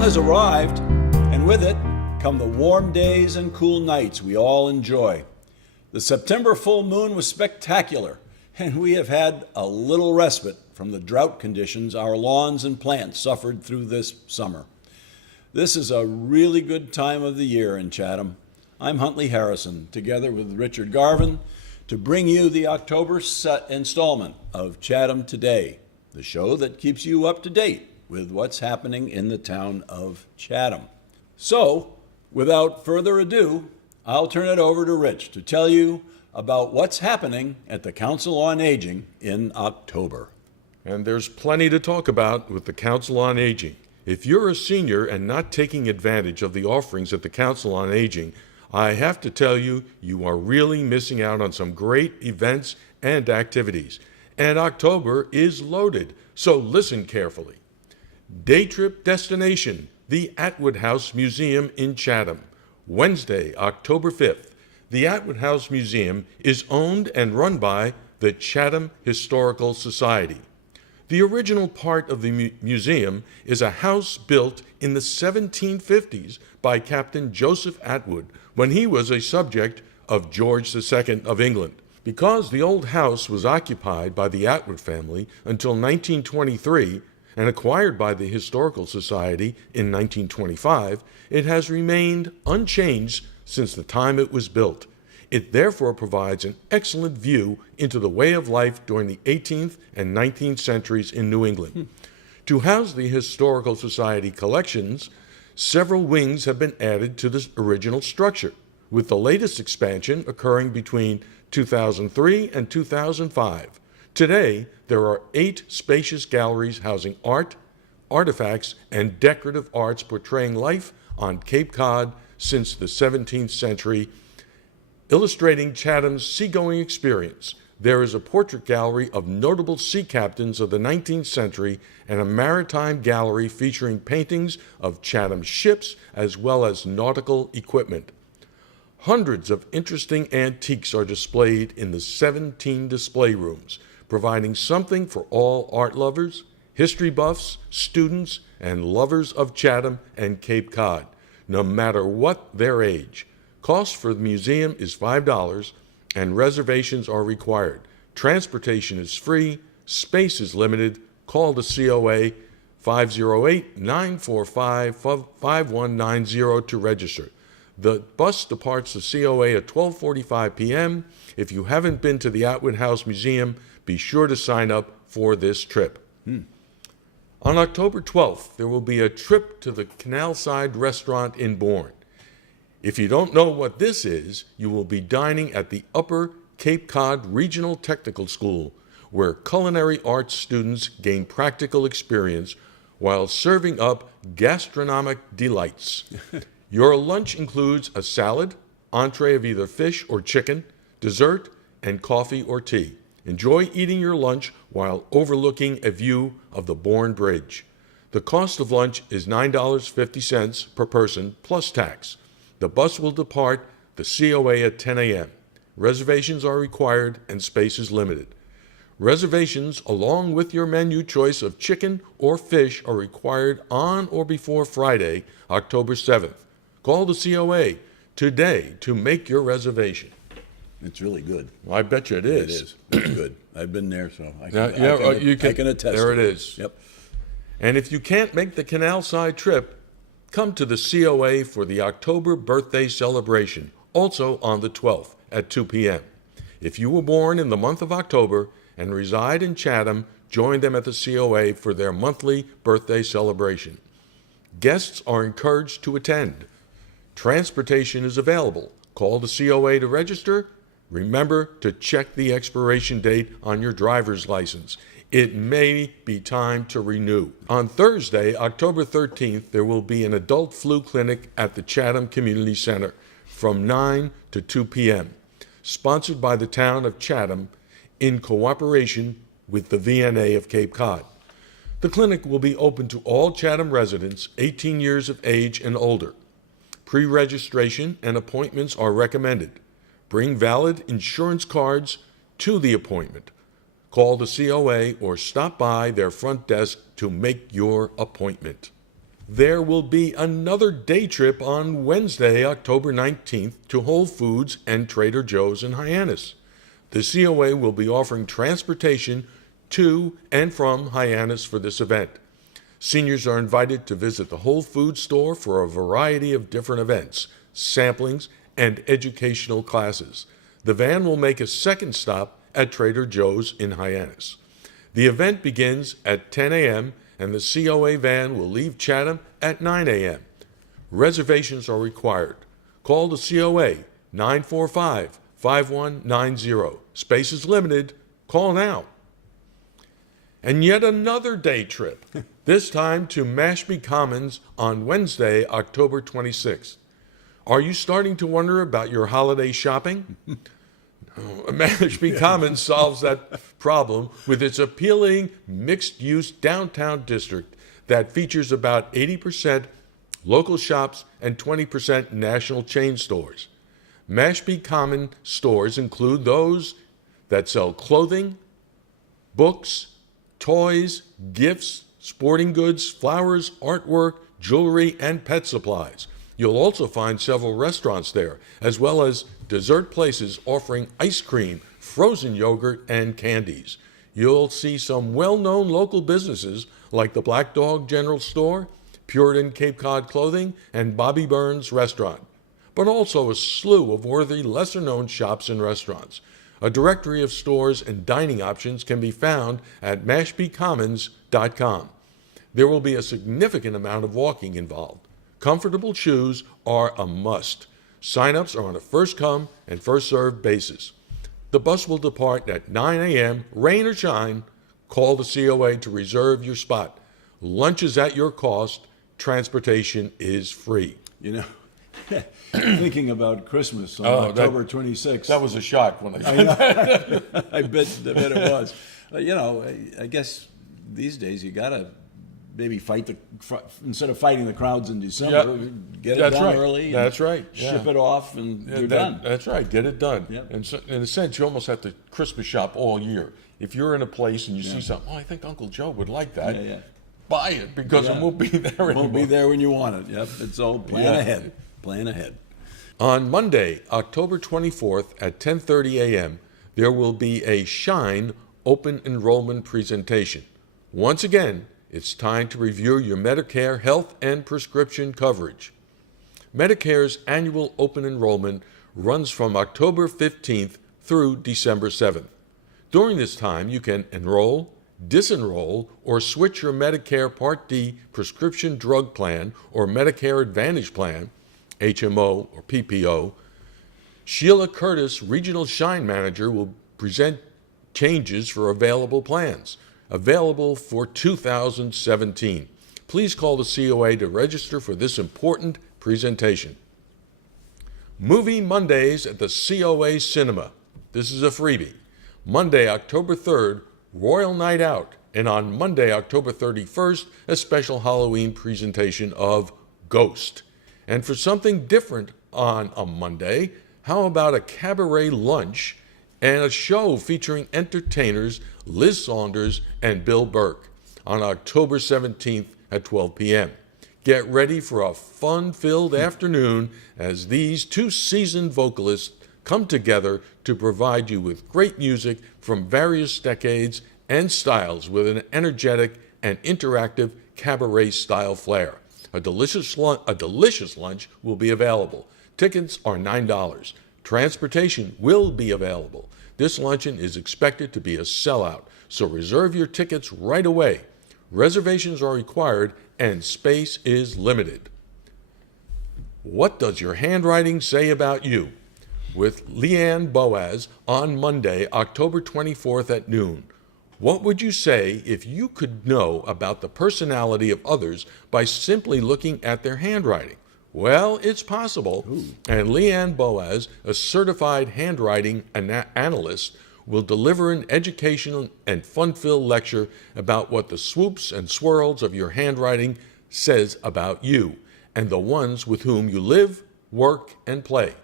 has arrived, and with it come the warm days and cool nights we all enjoy. The September full moon was spectacular, and we have had a little respite from the drought conditions our lawns and plants suffered through this summer. This is a really good time of the year in Chatham. I'm Huntley Harrison, together with Richard Garvin, to bring you the October installment of Chatham Today, the show that keeps you up to date with what's happening in the town of Chatham. So, without further ado, I'll turn it over to Rich to tell you about what's happening at the Council on Aging in October. And there's plenty to talk about with the Council on Aging. If you're a senior and not taking advantage of the offerings at the Council on Aging, I have to tell you, you are really missing out on some great events and activities. And October is loaded, so listen carefully. Day trip destination, the Atwood House Museum in Chatham. Wednesday, October 5th. The Atwood House Museum is owned and run by the Chatham Historical Society. The original part of the museum is a house built in the 1750s by Captain Joseph Atwood when he was a subject of George II of England. Because the old house was occupied by the Atwood family until 1923 and acquired by the Historical Society in 1925, it has remained unchanged since the time it was built. It therefore provides an excellent view into the way of life during the 18th and 19th centuries in New England. To house the Historical Society collections, several wings have been added to the original structure, with the latest expansion occurring between 2003 and 2005. Today, there are 8 spacious galleries housing art, artifacts, and decorative arts portraying life on Cape Cod since the 17th century. Illustrating Chatham's seagoing experience, there is a portrait gallery of notable sea captains of the 19th century and a maritime gallery featuring paintings of Chatham ships as well as nautical equipment. Hundreds of interesting antiques are displayed in the 17 display rooms, providing something for all art lovers, history buffs, students, and lovers of Chatham and Cape Cod, no matter what their age. Cost for the museum is $5 and reservations are required. Transportation is free, space is limited. Call the COA 508-945-5190 to register. The bus departs the COA at 12:45 p.m. If you haven't been to the Atwood House Museum, be sure to sign up for this trip. On October 12th, there will be a trip to the Canalside Restaurant in Bourne. If you don't know what this is, you will be dining at the Upper Cape Cod Regional Technical School, where culinary arts students gain practical experience while serving up gastronomic delights. Your lunch includes a salad, entree of either fish or chicken, dessert, and coffee or tea. Enjoy eating your lunch while overlooking a view of the Bourne Bridge. The cost of lunch is $9.50 per person plus tax. The bus will depart the COA at 10 a.m. Reservations are required and space is limited. Reservations, along with your menu choice of chicken or fish, are required on or before Friday, October 7th. Call the COA today to make your reservation. It's really good. Well, I bet you it is. It is. It's good. I've been there, so I can attest. There it is. Yep. And if you can't make the Canalside trip, come to the COA for the October birthday celebration, also on the 12th at 2 p.m. If you were born in the month of October and reside in Chatham, join them at the COA for their monthly birthday celebration. Guests are encouraged to attend. Transportation is available. Call the COA to register. Remember to check the expiration date on your driver's license. It may be time to renew. On Thursday, October 13th, there will be an adult flu clinic at the Chatham Community Center from 9 to 2 p.m., sponsored by the town of Chatham in cooperation with the VNA of Cape Cod. The clinic will be open to all Chatham residents 18 years of age and older. Pre-registration and appointments are recommended. Bring valid insurance cards to the appointment. Call the COA or stop by their front desk to make your appointment. There will be another day trip on Wednesday, October 19th to Whole Foods and Trader Joe's in Hyannis. The COA will be offering transportation to and from Hyannis for this event. Seniors are invited to visit the Whole Foods store for a variety of different events, samplings, and educational classes. The van will make a second stop at Trader Joe's in Hyannis. The event begins at 10 a.m. and the COA van will leave Chatham at 9 a.m. Reservations are required. Call the COA 945-5190. Space is limited. Call now. And yet another day trip, this time to Mashpee Commons on Wednesday, October 26th. Are you starting to wonder about your holiday shopping? Mashpee Commons solves that problem with its appealing mixed-use downtown district that features about 80% local shops and 20% national chain stores. Mashpee Commons stores include those that sell clothing, books, toys, gifts, sporting goods, flowers, artwork, jewelry, and pet supplies. You'll also find several restaurants there, as well as dessert places offering ice cream, frozen yogurt, and candies. You'll see some well-known local businesses like the Black Dog General Store, Puritan Cape Cod Clothing, and Bobby Burns Restaurant, but also a slew of worthy lesser-known shops and restaurants. A directory of stores and dining options can be found at mashpeecommons.com. There will be a significant amount of walking involved. Comfortable shoes are a must. Sign-ups are on a first-come and first-served basis. The bus will depart at 9 a.m., rain or shine. Call the COA to reserve your spot. Lunch is at your cost. Transportation is free. You know, thinking about Christmas on October 26th. That was a shock when I know. I bet it was. I guess these days you got to maybe instead of fighting the crowds in December, get it done early. That's right. Ship it off and you're done. That's right. Get it done. Yep. And so, in a sense, you almost have to Christmas shop all year. If you're in a place and you see something, I think Uncle Joe would like that. Buy it because it won't be there anymore. It won't be there when you want it. Yep. It's all plan ahead. Plan ahead. On Monday, October 24th at 10:30 a.m., there will be a Shine open enrollment presentation. Once again, it's time to review your Medicare health and prescription coverage. Medicare's annual open enrollment runs from October 15th through December 7th. During this time, you can enroll, disenroll, or switch your Medicare Part D prescription drug plan or Medicare Advantage plan, HMO or PPO. Sheila Curtis, Regional Shine Manager, will present changes for available plans, available for 2017. Please call the COA to register for this important presentation. Movie Mondays at the COA Cinema. This is a freebie. Monday, October 3rd, Royal Night Out, and on Monday, October 31st, a special Halloween presentation of Ghost. And for something different on a Monday, how about a cabaret lunch and a show featuring entertainers Liz Saunders and Bill Burke on October 17th at 12 p.m. Get ready for a fun-filled afternoon as these two seasoned vocalists come together to provide you with great music from various decades and styles with an energetic and interactive cabaret-style flair. A delicious lunch will be available. Tickets are $9. Transportation will be available. This luncheon is expected to be a sellout, so reserve your tickets right away. Reservations are required and space is limited. What does your handwriting say about you? With Leanne Boaz on Monday, October 24th at noon. What would you say if you could know about the personality of others by simply looking at their handwriting? Well, it's possible. And Leanne Boaz, a certified handwriting analyst, will deliver an educational and fun-filled lecture about what the swoops and swirls of your handwriting says about you and the ones with whom you live, work, and play.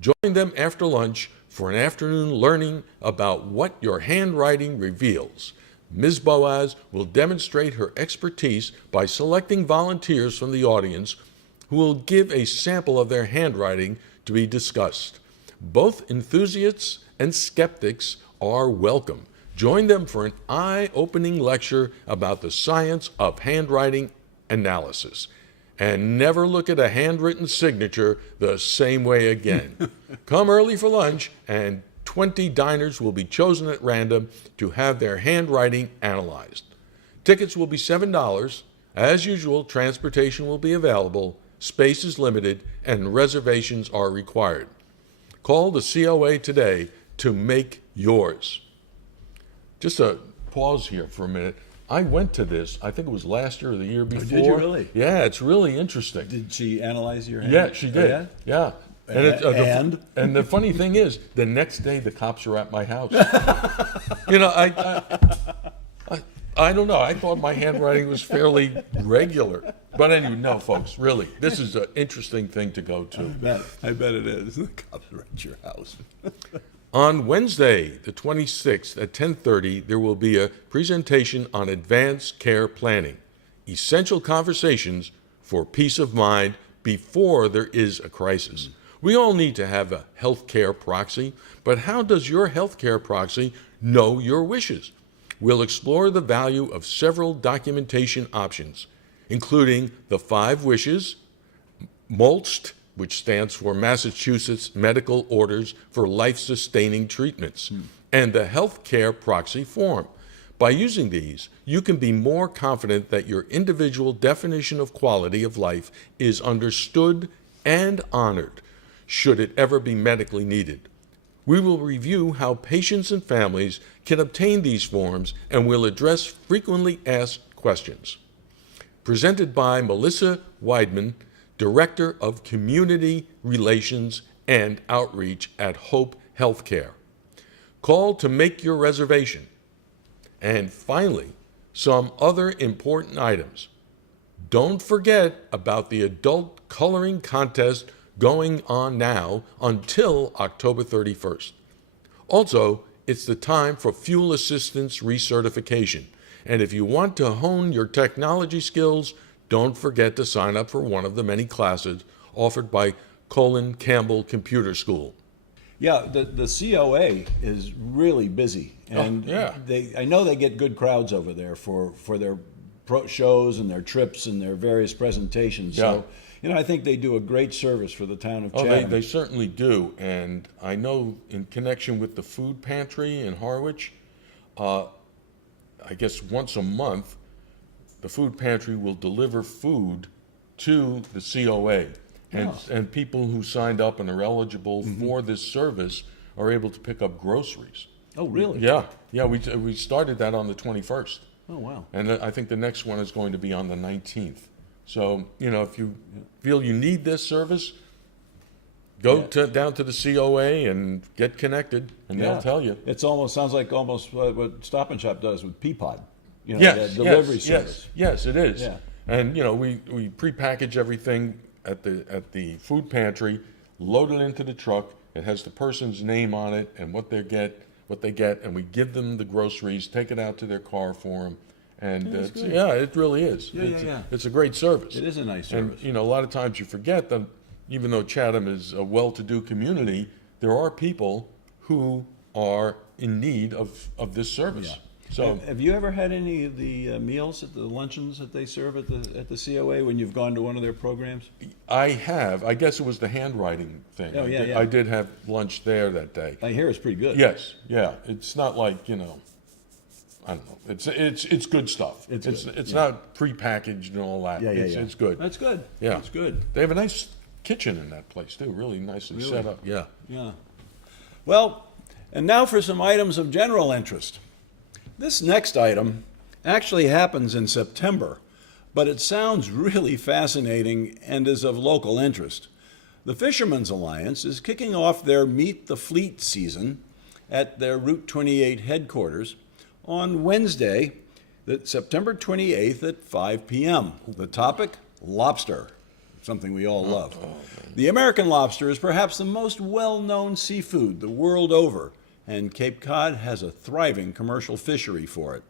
Join them after lunch for an afternoon learning about what your handwriting reveals. Ms. Boaz will demonstrate her expertise by selecting volunteers from the audience who will give a sample of their handwriting to be discussed. Both enthusiasts and skeptics are welcome. Join them for an eye-opening lecture about the science of handwriting analysis. And never look at a handwritten signature the same way again. Come early for lunch, and 20 diners will be chosen at random to have their handwriting analyzed. Tickets will be $7. As usual, transportation will be available, space is limited, and reservations are required. Call the COA today to make yours. Just a pause here for a minute. I went to this, I think it was last year or the year before. Did you really? Yeah, it's really interesting. Did she analyze your hand? Yeah, she did. Oh, yeah? And? And the funny thing is, the next day the cops are at my house. You know, I don't know. I thought my handwriting was fairly regular. But anyway, no, folks, really, this is an interesting thing to go to. I bet it is. The cops are at your house. On Wednesday, the 26th at 10:30, there will be a presentation on advanced care planning, essential conversations for peace of mind before there is a crisis. We all need to have a healthcare proxy, but how does your healthcare proxy know your wishes? We'll explore the value of several documentation options, including the 5 wishes, MOLST, which stands for Massachusetts Medical Orders for Life-Sustaining Treatments, and the Healthcare Proxy Form. By using these, you can be more confident that your individual definition of quality of life is understood and honored, should it ever be medically needed. We will review how patients and families can obtain these forms, and will address frequently asked questions. Presented by Melissa Weidman, Director of Community Relations and Outreach at Hope Healthcare. Call to make your reservation. And finally, some other important items. Don't forget about the adult coloring contest going on now until October 31st. Also, it's the time for fuel assistance recertification. And if you want to hone your technology skills, don't forget to sign up for one of the many classes offered by Colin Campbell Computer School. Yeah, the COA is really busy, and I know they get good crowds over there for their shows and their trips and their various presentations. So, I think they do a great service for the town of Chatham. They certainly do, and I know in connection with the food pantry in Harwich, I guess once a month, the food pantry will deliver food to the COA. And people who signed up and are eligible for this service are able to pick up groceries. Oh, really? Yeah. We started that on the 21st. Oh, wow. And I think the next one is going to be on the 19th. So, if you feel you need this service, go down to the COA and get connected, and they'll tell you. It sounds like what Stop and Shop does with Peapod. That delivery service. Yes, it is. Yeah. And we prepackage everything at the food pantry, load it into the truck. It has the person's name on it and what they get, and we give them the groceries, take it out to their car for them. And it really is. It's a great service. It is a nice service. And a lot of times you forget that even though Chatham is a well-to-do community, there are people who are in need of this service. Yeah. So, have you ever had any of the meals at the luncheons that they serve at the COA when you've gone to one of their programs? I have. I guess it was the handwriting thing. I did have lunch there that day. I hear it's pretty good. Yes, yeah. It's not like I don't know. It's good stuff. It's not prepackaged and all that. It's good. That's good. Yeah, that's good. They have a nice kitchen in that place too. Really nicely set up. Yeah. Yeah. Well, and now for some items of general interest. This next item actually happens in September, but it sounds really fascinating and is of local interest. The Fishermen's Alliance is kicking off their Meet the Fleet season at their Route 28 headquarters on Wednesday, September 28th at 5 p.m. The topic, lobster, something we all love. The American lobster is perhaps the most well-known seafood the world over, and Cape Cod has a thriving commercial fishery for it.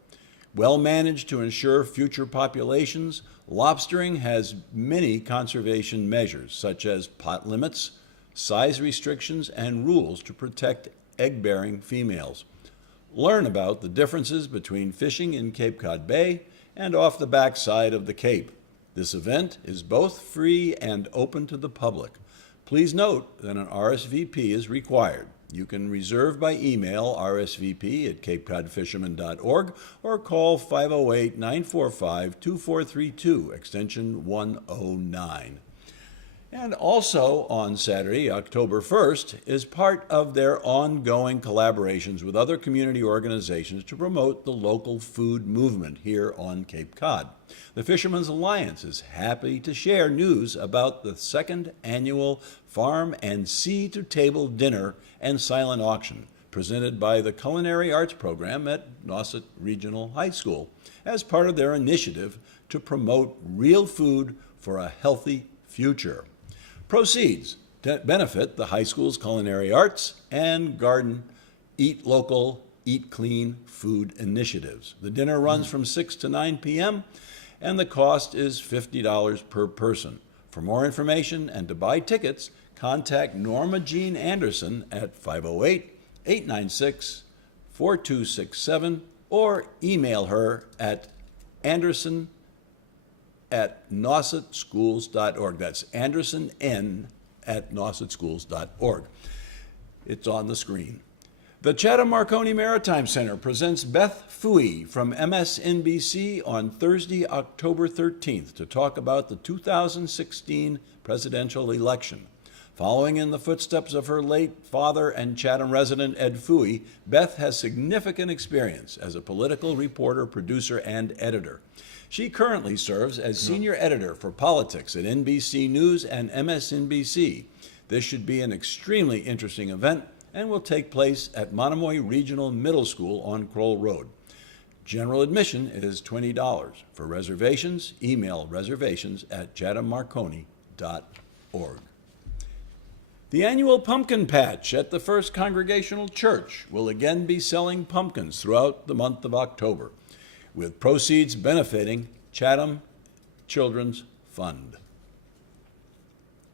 Well managed to ensure future populations, lobstering has many conservation measures, such as pot limits, size restrictions, and rules to protect egg-bearing females. Learn about the differences between fishing in Cape Cod Bay and off the backside of the Cape. This event is both free and open to the public. Please note that an RSVP is required. You can reserve by email rsvp@capecodfisherman.org or call 508-945-2432, extension 109. And also on Saturday, October 1st, is part of their ongoing collaborations with other community organizations to promote the local food movement here on Cape Cod. The Fishermen's Alliance is happy to share news about the second annual Farm and Sea to Table Dinner and Silent Auction, presented by the Culinary Arts Program at Nauset Regional High School as part of their initiative to promote real food for a healthy future. Proceeds to benefit the high school's culinary arts and garden Eat Local, Eat Clean food initiatives. The dinner runs from 6 to 9 p.m. and the cost is $50 per person. For more information and to buy tickets, contact Norma Jean Anderson at 508-896-4267 or email her at anderson@nausetschools.org. That's anderson@nausetschools.org. It's on the screen. The Chatham Marconi Maritime Center presents Beth Fooey from MSNBC on Thursday, October 13th to talk about the 2016 presidential election. Following in the footsteps of her late father and Chatham resident Ed Fooey, Beth has significant experience as a political reporter, producer, and editor. She currently serves as senior editor for politics at NBC News and MSNBC. This should be an extremely interesting event and will take place at Monomoy Regional Middle School on Kroll Road. General admission is $20. For reservations, email reservations@chathammarconi.org. The annual pumpkin patch at the First Congregational Church will again be selling pumpkins throughout the month of October, with proceeds benefiting Chatham Children's Fund.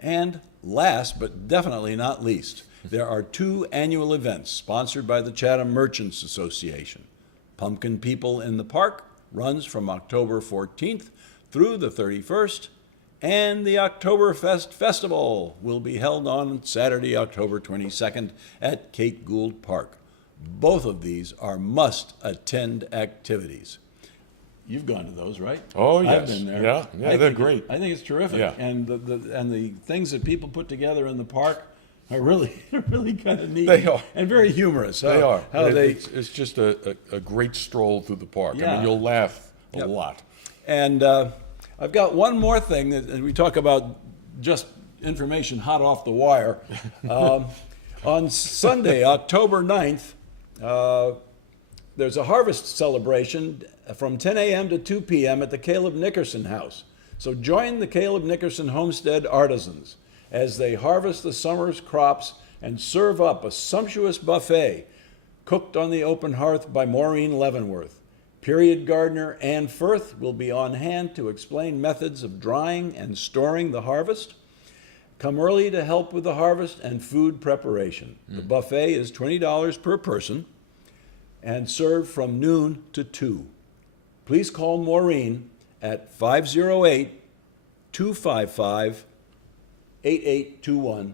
And last but definitely not least, there are two annual events sponsored by the Chatham Merchants Association. Pumpkin People in the Park runs from October 14th through the 31st, and the Oktoberfest Festival will be held on Saturday, October 22nd at Kate Gould Park. Both of these are must-attend activities. You've gone to those, right? Oh, yes. I've been there. Yeah, they're great. I think it's terrific. Yeah. And the things that people put together in the park are really kind of neat. They are. And very humorous. They are. It's just a great stroll through the park. Yeah. I mean, you'll laugh a Yep. lot. And I've got one more thing that and we talk about just information hot off the wire. On Sunday, October 9th, there's a harvest celebration from 10 a.m. to 2 p.m. at the Caleb Nickerson House. So join the Caleb Nickerson Homestead artisans as they harvest the summer's crops and serve up a sumptuous buffet cooked on the open hearth by Maureen Leavenworth. Period gardener Ann Firth will be on hand to explain methods of drying and storing the harvest. Come early to help with the harvest and food preparation. The buffet is $20 per person and served from noon to 2. Please call Maureen at 508-255-8821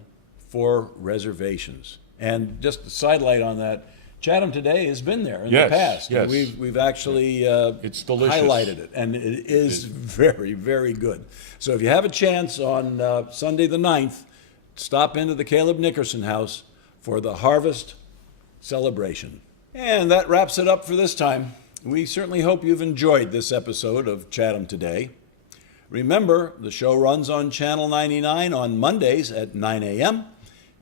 for reservations. And just a sidelight on that, Chatham Today has been there in the past. Yes. And we've actually It's delicious. highlighted it, and it is very, very good. So if you have a chance on Sunday the 9th, stop into the Caleb Nickerson House for the harvest celebration. And that wraps it up for this time. We certainly hope you've enjoyed this episode of Chatham Today. Remember, the show runs on Channel 99 on Mondays at 9 a.m.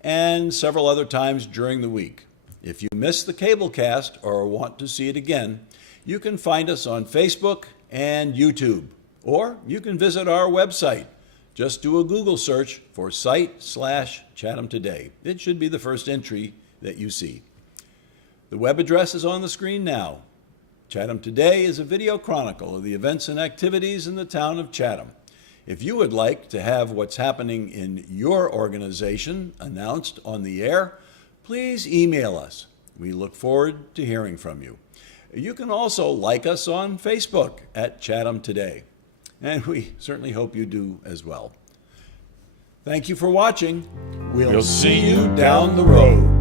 and several other times during the week. If you missed the cable cast or want to see it again, you can find us on Facebook and YouTube, or you can visit our website. Just do a Google search for site/Chatham Today. It should be the first entry that you see. The web address is on the screen now, Chatham Today is a video chronicle of the events and activities in the town of Chatham. If you would like to have what's happening in your organization announced on the air, please email us. We look forward to hearing from you. You can also like us on Facebook at Chatham Today, and we certainly hope you do as well. Thank you for watching. We'll see you down the road.